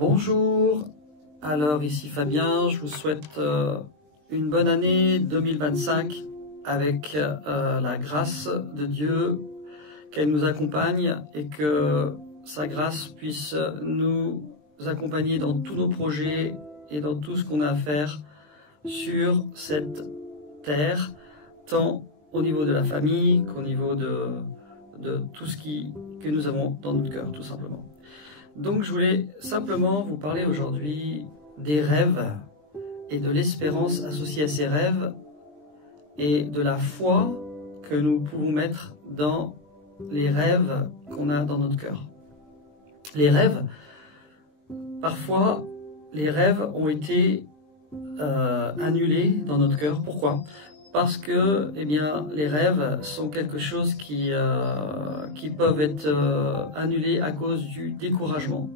Bonjour, alors ici Fabien, je vous souhaite une bonne année 2025 avec la grâce de Dieu, qu'elle nous accompagne et que sa grâce puisse nous accompagner dans tous nos projets et dans tout ce qu'on a à faire sur cette terre, tant au niveau de la famille qu'au niveau de tout ce que nous avons dans notre cœur, tout simplement. Donc je voulais simplement vous parler aujourd'hui des rêves et de l'espérance associée à ces rêves et de la foi que nous pouvons mettre dans les rêves qu'on a dans notre cœur. Les rêves, parfois, les rêves ont été annulés dans notre cœur. Pourquoi ? Parce que les rêves sont quelque chose qui peuvent être annulés à cause du découragement,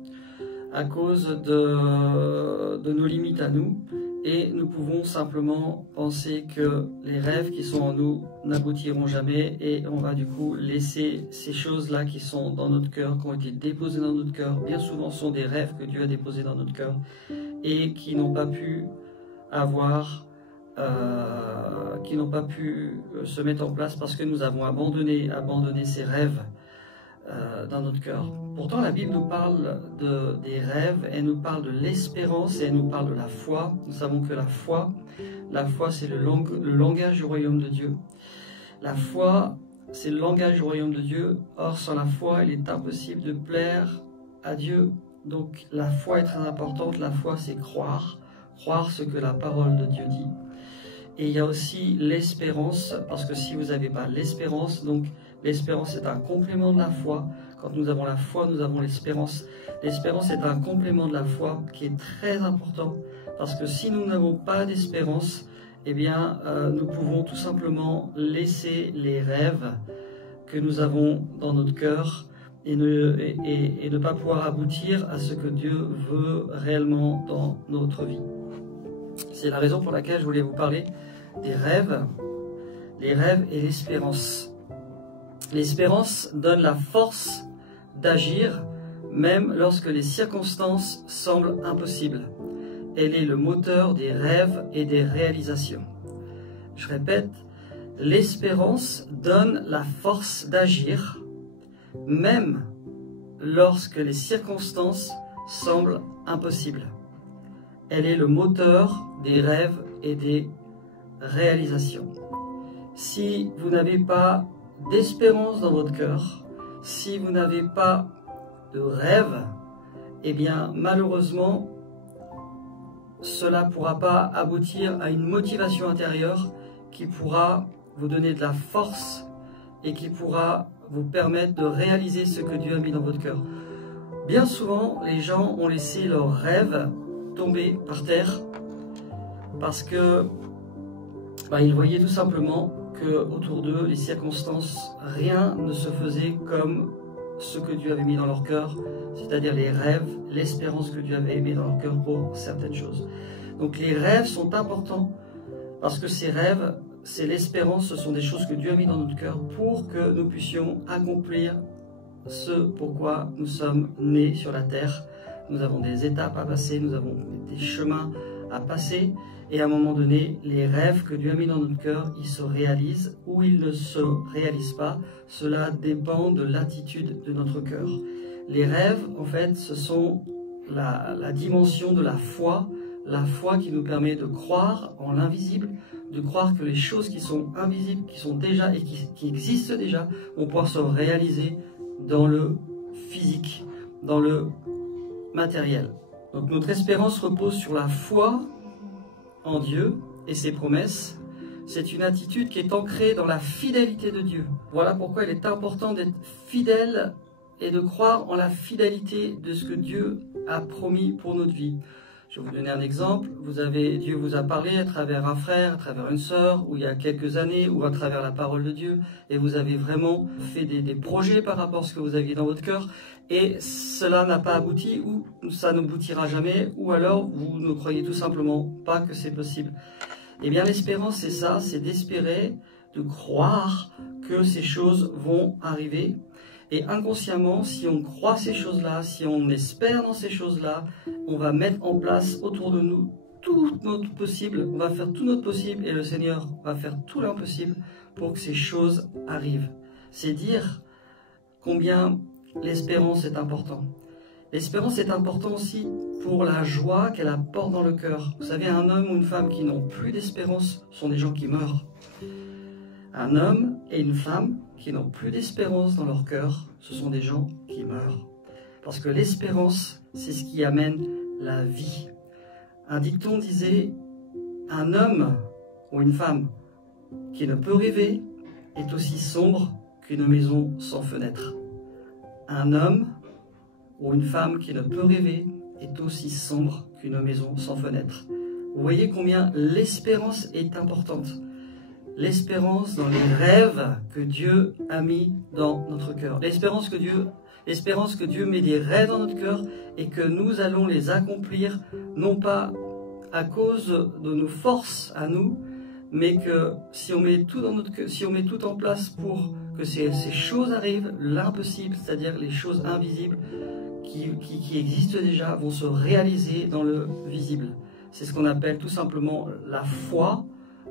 à cause de nos limites à nous, et nous pouvons simplement penser que les rêves qui sont en nous n'aboutiront jamais, et on va du coup laisser ces choses-là qui sont dans notre cœur, qui ont été déposées dans notre cœur. Bien souvent sont des rêves que Dieu a déposés dans notre cœur et qui n'ont pas pu se mettre en place parce que nous avons abandonné ces rêves dans notre cœur. Pourtant, la Bible nous parle des rêves, elle nous parle de l'espérance et elle nous parle de la foi. Nous savons que la foi c'est le langage du royaume de Dieu. La foi, c'est le langage du royaume de Dieu. Or, sans la foi, il est impossible de plaire à Dieu. Donc, la foi est très importante. La foi, c'est croire ce que la parole de Dieu dit. Et il y a aussi l'espérance, parce que si vous n'avez pas l'espérance, donc l'espérance est un complément de la foi. Quand nous avons la foi, nous avons l'espérance. L'espérance est un complément de la foi qui est très important, parce que si nous n'avons pas d'espérance, nous pouvons tout simplement laisser les rêves que nous avons dans notre cœur et ne pas pouvoir aboutir à ce que Dieu veut réellement dans notre vie. C'est la raison pour laquelle je voulais vous parler des rêves, les rêves et l'espérance. L'espérance donne la force d'agir même lorsque les circonstances semblent impossibles. Elle est le moteur des rêves et des réalisations. Je répète, l'espérance donne la force d'agir même lorsque les circonstances semblent impossibles. Elle est le moteur des rêves et des réalisations. Si vous n'avez pas d'espérance dans votre cœur, si vous n'avez pas de rêve, malheureusement, cela ne pourra pas aboutir à une motivation intérieure qui pourra vous donner de la force et qui pourra vous permettre de réaliser ce que Dieu a mis dans votre cœur. Bien souvent, les gens ont laissé leurs rêves tomber par terre parce que ils voyaient tout simplement que autour d'eux, les circonstances, rien ne se faisait comme ce que Dieu avait mis dans leur cœur, c'est-à-dire les rêves, l'espérance que Dieu avait mis dans leur cœur pour certaines choses. Donc les rêves sont importants parce que ces rêves, c'est l'espérance, ce sont des choses que Dieu a mis dans notre cœur pour que nous puissions accomplir ce pourquoi nous sommes nés sur la terre. Nous avons des étapes à passer, nous avons des chemins à passer, et à un moment donné, les rêves que Dieu a mis dans notre cœur, ils se réalisent ou ils ne se réalisent pas. Cela dépend de l'attitude de notre cœur. Les rêves, en fait, ce sont la dimension de la foi qui nous permet de croire en l'invisible, de croire que les choses qui sont invisibles, qui sont déjà et qui existent déjà, vont pouvoir se réaliser dans le physique, dans le matériel. Donc notre espérance repose sur la foi en Dieu et ses promesses. C'est une attitude qui est ancrée dans la fidélité de Dieu. Voilà pourquoi il est important d'être fidèle et de croire en la fidélité de ce que Dieu a promis pour notre vie. Je vais vous donner un exemple. Dieu vous a parlé à travers un frère, à travers une sœur, ou il y a quelques années, ou à travers la parole de Dieu, et vous avez vraiment fait des projets par rapport à ce que vous aviez dans votre cœur, et cela n'a pas abouti, ou ça n'aboutira jamais, ou alors vous ne croyez tout simplement pas que c'est possible. Eh bien, l'espérance, c'est ça, c'est d'espérer, de croire que ces choses vont arriver. Et inconsciemment, si on croit ces choses-là, si on espère dans ces choses-là, on va mettre en place autour de nous tout notre possible, on va faire tout notre possible et le Seigneur va faire tout l'impossible pour que ces choses arrivent. C'est dire combien l'espérance est importante. L'espérance est importante aussi pour la joie qu'elle apporte dans le cœur. Vous savez, un homme ou une femme qui n'ont plus d'espérance sont des gens qui meurent. Un homme et une femme qui n'ont plus d'espérance dans leur cœur, ce sont des gens qui meurent. Parce que l'espérance, c'est ce qui amène la vie. Un dicton disait, un homme ou une femme qui ne peut rêver est aussi sombre qu'une maison sans fenêtre. Un homme ou une femme qui ne peut rêver est aussi sombre qu'une maison sans fenêtre. Vous voyez combien l'espérance est importante. L'espérance dans les rêves que Dieu a mis dans notre cœur. L'espérance que Dieu met des rêves dans notre cœur et que nous allons les accomplir, non pas à cause de nos forces à nous, mais que si on met tout si on met tout en place pour que ces choses arrivent, l'impossible, c'est-à-dire les choses invisibles qui existent déjà, vont se réaliser dans le visible. C'est ce qu'on appelle tout simplement la foi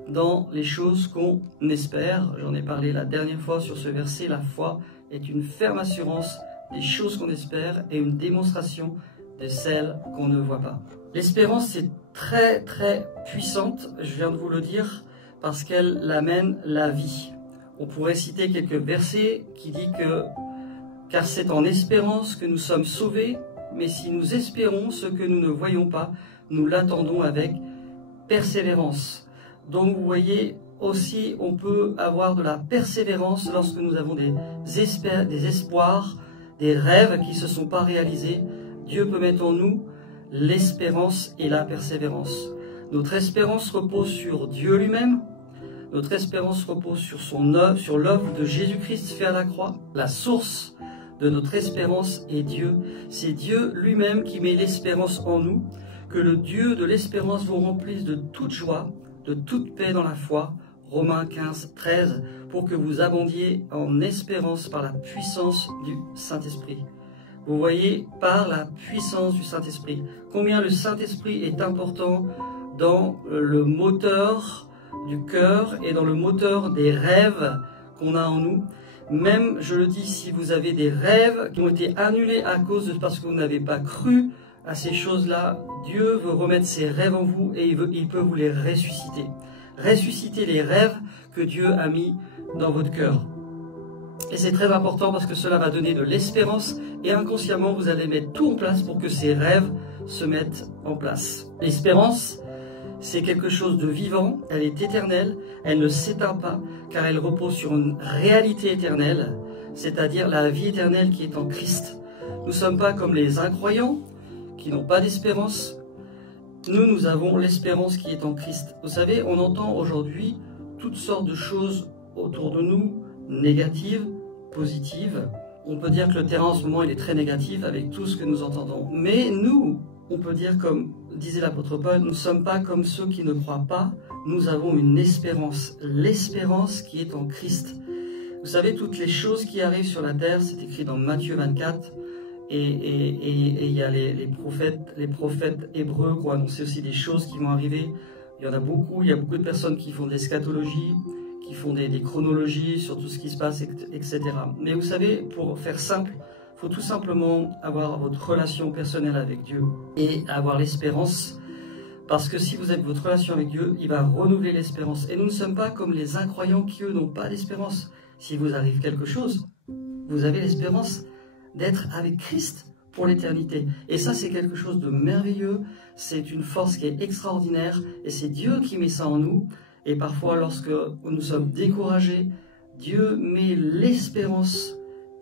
dans les choses qu'on espère. J'en ai parlé la dernière fois sur ce verset. La foi est une ferme assurance des choses qu'on espère et une démonstration de celles qu'on ne voit pas. L'espérance, c'est très très puissante, je viens de vous le dire, parce qu'elle amène la vie. On pourrait citer quelques versets qui disent que « Car c'est en espérance que nous sommes sauvés, mais si nous espérons ce que nous ne voyons pas, nous l'attendons avec persévérance. » Donc vous voyez aussi, on peut avoir de la persévérance lorsque nous avons des espoirs, des rêves qui ne se sont pas réalisés. Dieu peut mettre en nous l'espérance et la persévérance. Notre espérance repose sur Dieu lui-même. Notre espérance repose sur l'œuvre de Jésus-Christ fait à la croix. La source de notre espérance est Dieu. C'est Dieu lui-même qui met l'espérance en nous. Que le Dieu de l'espérance vous remplisse de toute joie, de toute paix dans la foi. Romains 15, 13, pour que vous abondiez en espérance par la puissance du Saint-Esprit. Vous voyez, par la puissance du Saint-Esprit, combien le Saint-Esprit est important dans le moteur du cœur et dans le moteur des rêves qu'on a en nous. Même, je le dis, si vous avez des rêves qui ont été annulés parce que vous n'avez pas cru à ces choses-là, Dieu veut remettre ses rêves en vous et il peut vous les ressusciter. Ressusciter les rêves que Dieu a mis dans votre cœur. Et c'est très important parce que cela va donner de l'espérance et inconsciemment vous allez mettre tout en place pour que ces rêves se mettent en place. L'espérance, c'est quelque chose de vivant, elle est éternelle, elle ne s'éteint pas car elle repose sur une réalité éternelle, c'est-à-dire la vie éternelle qui est en Christ. Nous ne sommes pas comme les incroyants qui n'ont pas d'espérance. Nous avons l'espérance qui est en Christ. Vous savez, on entend aujourd'hui toutes sortes de choses autour de nous, négatives, positives. On peut dire que le terrain en ce moment il est très négatif avec tout ce que nous entendons. Mais nous, on peut dire comme disait l'apôtre Paul, nous ne sommes pas comme ceux qui ne croient pas. Nous avons une espérance, l'espérance qui est en Christ. Vous savez, toutes les choses qui arrivent sur la terre, c'est écrit dans Matthieu 24. Et il y a les prophètes hébreux qui ont annoncé aussi des choses qui vont arriver. Il y en a beaucoup, il y a beaucoup de personnes qui font de l'eschatologie, qui font des chronologies sur tout ce qui se passe, etc. Mais vous savez, pour faire simple, il faut tout simplement avoir votre relation personnelle avec Dieu et avoir l'espérance. Parce que si vous avez votre relation avec Dieu, il va renouveler l'espérance. Et nous ne sommes pas comme les incroyants qui, eux, n'ont pas d'espérance. Si vous arrive quelque chose, vous avez l'espérance d'être avec Christ pour l'éternité. Et ça, c'est quelque chose de merveilleux, c'est une force qui est extraordinaire, et c'est Dieu qui met ça en nous. Et parfois, lorsque nous sommes découragés, Dieu met l'espérance,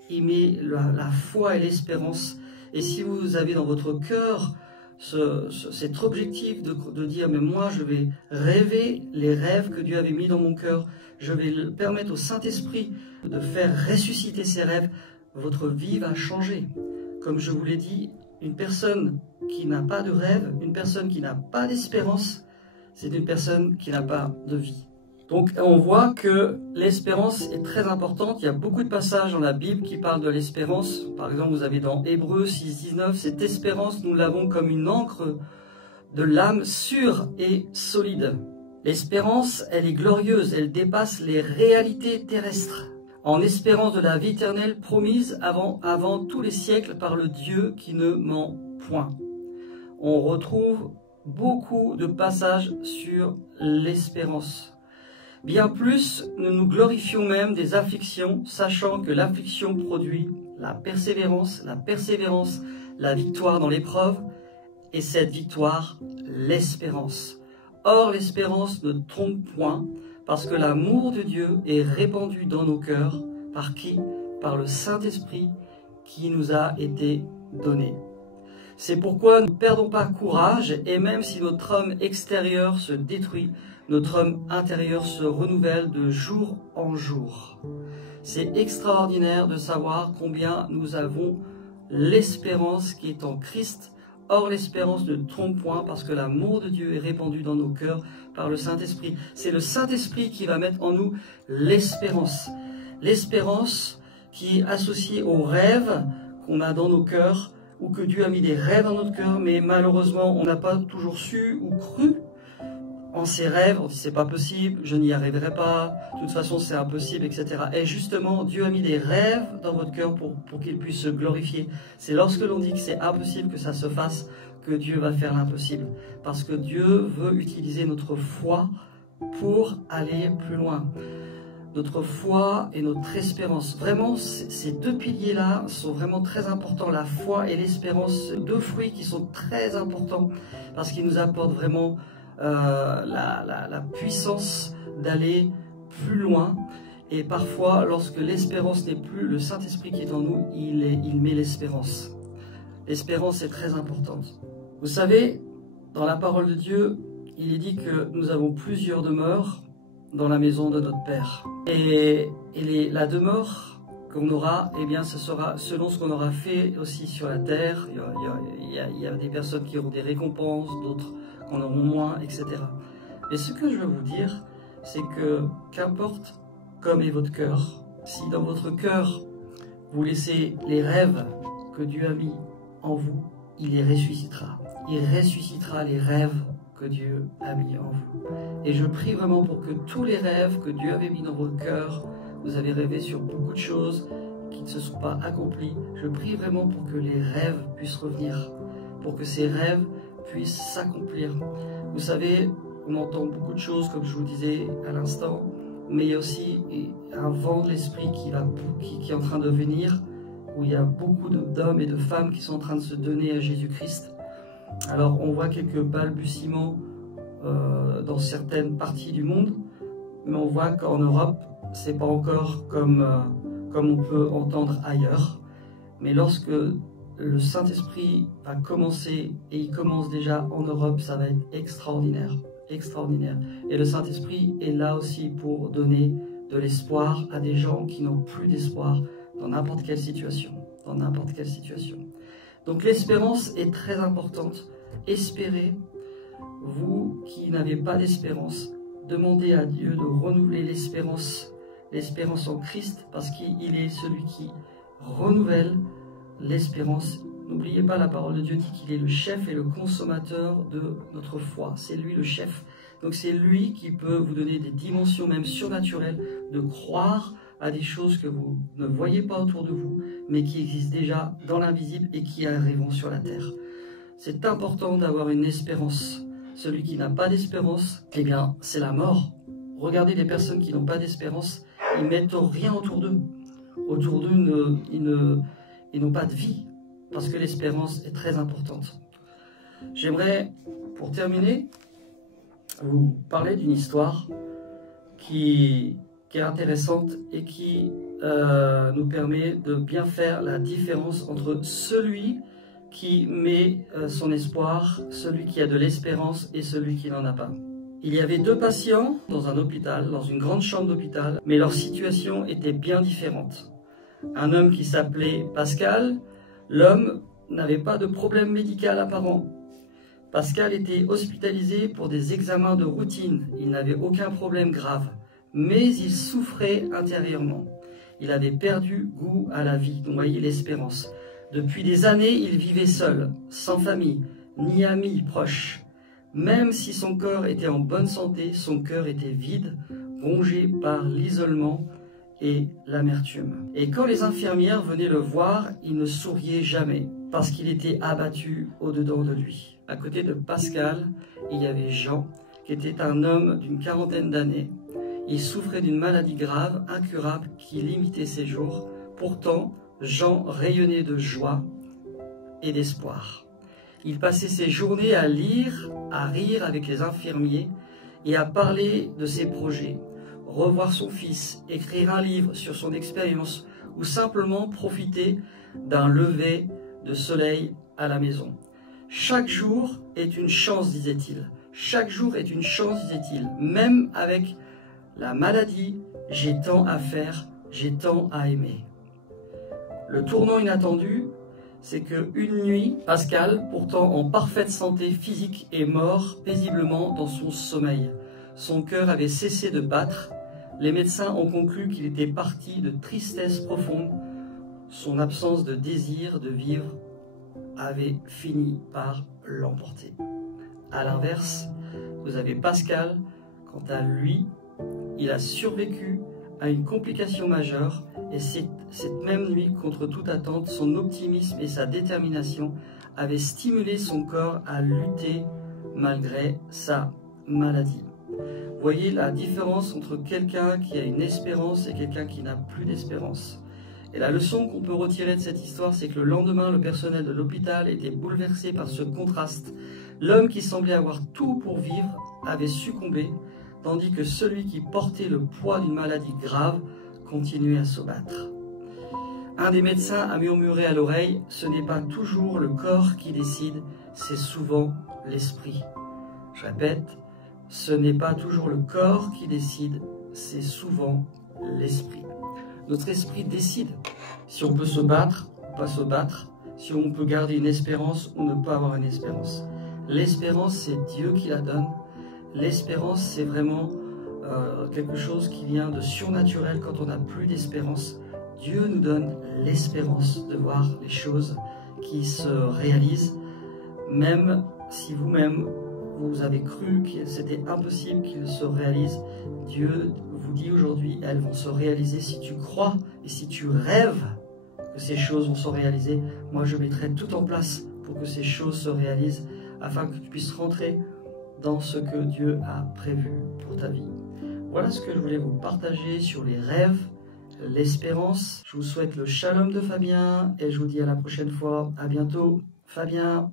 il met la foi et l'espérance. Et si vous avez dans votre cœur cet objectif de dire, mais moi, je vais rêver les rêves que Dieu avait mis dans mon cœur, je vais permettre au Saint-Esprit de faire ressusciter ces rêves, votre vie va changer. Comme je vous l'ai dit, une personne qui n'a pas de rêve, une personne qui n'a pas d'espérance, c'est une personne qui n'a pas de vie. Donc on voit que l'espérance est très importante. Il y a beaucoup de passages dans la Bible qui parlent de l'espérance. Par exemple, vous avez dans Hébreux 6,19, cette espérance, nous l'avons comme une encre de l'âme sûre et solide. L'espérance, elle est glorieuse, elle dépasse les réalités terrestres, en espérance de la vie éternelle promise avant tous les siècles par le Dieu qui ne ment point. On retrouve beaucoup de passages sur l'espérance. Bien plus, nous nous glorifions même des afflictions, sachant que l'affliction produit la persévérance, la victoire dans l'épreuve, et cette victoire, l'espérance. Or, l'espérance ne trompe point, parce que l'amour de Dieu est répandu dans nos cœurs. Par qui? Par le Saint-Esprit qui nous a été donné. C'est pourquoi nous ne perdons pas courage, et même si notre homme extérieur se détruit, notre homme intérieur se renouvelle de jour en jour. C'est extraordinaire de savoir combien nous avons l'espérance qui est en Christ. Or, l'espérance ne trompe point, parce que l'amour de Dieu est répandu dans nos cœurs par le Saint-Esprit. C'est le Saint-Esprit qui va mettre en nous l'espérance. L'espérance qui est associée aux rêves qu'on a dans nos cœurs, ou que Dieu a mis des rêves dans notre cœur, mais malheureusement, on n'a pas toujours su ou cru en ces rêves. On dit, c'est pas possible, je n'y arriverai pas, de toute façon, c'est impossible, etc. Et justement, Dieu a mis des rêves dans votre cœur pour qu'il puisse se glorifier. C'est lorsque l'on dit que c'est impossible que ça se fasse, que Dieu va faire l'impossible. Parce que Dieu veut utiliser notre foi pour aller plus loin. Notre foi et notre espérance. Vraiment, ces deux piliers-là sont vraiment très importants. La foi et l'espérance, deux fruits qui sont très importants parce qu'ils nous apportent vraiment la puissance d'aller plus loin. Et parfois, lorsque l'espérance n'est plus, le Saint-Esprit qui est en nous, il met l'espérance. L'espérance est très importante. Vous savez, dans la parole de Dieu, il est dit que nous avons plusieurs demeures dans la maison de notre Père. Et la demeure qu'on aura, eh bien, ce sera selon ce qu'on aura fait aussi sur la terre. Il y a des personnes qui auront des récompenses, d'autres qui en auront moins, etc. Et ce que je veux vous dire, c'est que qu'importe comme est votre cœur, si dans votre cœur, vous laissez les rêves que Dieu a mis en vous, il les ressuscitera. Il ressuscitera les rêves que Dieu a mis en vous. Et je prie vraiment pour que tous les rêves que Dieu avait mis dans votre cœur, vous avez rêvé sur beaucoup de choses qui ne se sont pas accomplies, je prie vraiment pour que les rêves puissent revenir, pour que ces rêves puissent s'accomplir. Vous savez, on entend beaucoup de choses, comme je vous disais à l'instant, mais il y a aussi un vent de l'esprit qui est en train de venir, où il y a beaucoup d'hommes et de femmes qui sont en train de se donner à Jésus-Christ. Alors, on voit quelques balbutiements dans certaines parties du monde, mais on voit qu'en Europe, c'est pas encore comme on peut entendre ailleurs. Mais lorsque le Saint-Esprit va commencer, et il commence déjà en Europe, ça va être extraordinaire, extraordinaire. Et le Saint-Esprit est là aussi pour donner de l'espoir à des gens qui n'ont plus d'espoir dans n'importe quelle situation, dans n'importe quelle situation. Donc l'espérance est très importante. Espérez, vous qui n'avez pas d'espérance, demandez à Dieu de renouveler l'espérance en Christ, parce qu'il est celui qui renouvelle l'espérance. N'oubliez pas, la parole de Dieu dit qu'il est le chef et le consommateur de notre foi. C'est lui le chef. Donc c'est lui qui peut vous donner des dimensions même surnaturelles de croire à des choses que vous ne voyez pas autour de vous, mais qui existent déjà dans l'invisible et qui arriveront sur la terre. C'est important d'avoir une espérance. Celui qui n'a pas d'espérance, eh bien, c'est la mort. Regardez les personnes qui n'ont pas d'espérance, ils mettent rien autour d'eux. Autour d'eux, ils n'ont pas de vie, parce que l'espérance est très importante. J'aimerais, pour terminer, vous parler d'une histoire qui est intéressante et qui nous permet de bien faire la différence entre celui qui met son espoir, celui qui a de l'espérance et celui qui n'en a pas. Il y avait deux patients dans un hôpital, dans une grande chambre d'hôpital, mais leur situation était bien différente. Un homme qui s'appelait Pascal, l'homme n'avait pas de problème médical apparent. Pascal était hospitalisé pour des examens de routine, il n'avait aucun problème grave. mais il souffrait intérieurement. Il avait perdu goût à la vie, donc vous voyez l'espérance. Depuis des années, il vivait seul, sans famille, ni amis proches. Même si son corps était en bonne santé, son cœur était vide, rongé par l'isolement et l'amertume. Et quand les infirmières venaient le voir, il ne souriait jamais, parce qu'il était abattu au-dedans de lui. À côté de Pascal, il y avait Jean, qui était un homme d'une quarantaine d'années. Il souffrait d'une maladie grave, incurable, qui limitait ses jours. Pourtant, Jean rayonnait de joie et d'espoir. Il passait ses journées à lire, à rire avec les infirmiers et à parler de ses projets, revoir son fils, écrire un livre sur son expérience ou simplement profiter d'un lever de soleil à la maison. Chaque jour est une chance, disait-il. Chaque jour est une chance, disait-il. Même avec la maladie, j'ai tant à faire, j'ai tant à aimer. Le tournant inattendu, c'est qu'une nuit, Pascal, pourtant en parfaite santé physique, est mort paisiblement dans son sommeil. Son cœur avait cessé de battre. Les médecins ont conclu qu'il était parti de tristesse profonde. Son absence de désir de vivre avait fini par l'emporter. À l'inverse, vous avez Pascal, quant à lui, il a survécu à une complication majeure et cette même nuit, contre toute attente, son optimisme et sa détermination avaient stimulé son corps à lutter malgré sa maladie. Vous voyez la différence entre quelqu'un qui a une espérance et quelqu'un qui n'a plus d'espérance. Et la leçon qu'on peut retirer de cette histoire, c'est que le lendemain, le personnel de l'hôpital était bouleversé par ce contraste. L'homme qui semblait avoir tout pour vivre avait succombé, tandis que celui qui portait le poids d'une maladie grave continuait à se battre. Un des médecins a murmuré à l'oreille, ce n'est pas toujours le corps qui décide, c'est souvent l'esprit. Je répète, ce n'est pas toujours le corps qui décide, c'est souvent l'esprit. Notre esprit décide si on peut se battre ou pas se battre, si on peut garder une espérance ou ne pas avoir une espérance. L'espérance, c'est Dieu qui la donne. L'espérance, c'est vraiment quelque chose qui vient de surnaturel quand on n'a plus d'espérance. Dieu nous donne l'espérance de voir les choses qui se réalisent, même si vous-même, vous avez cru que c'était impossible qu'ils se réalisent. Dieu vous dit aujourd'hui, elles vont se réaliser si tu crois et si tu rêves que ces choses vont se réaliser. Moi, je mettrai tout en place pour que ces choses se réalisent, afin que tu puisses rentrer dans ce que Dieu a prévu pour ta vie. Voilà ce que je voulais vous partager sur les rêves, l'espérance. Je vous souhaite le shalom de Fabien et je vous dis à la prochaine fois. À bientôt, Fabien.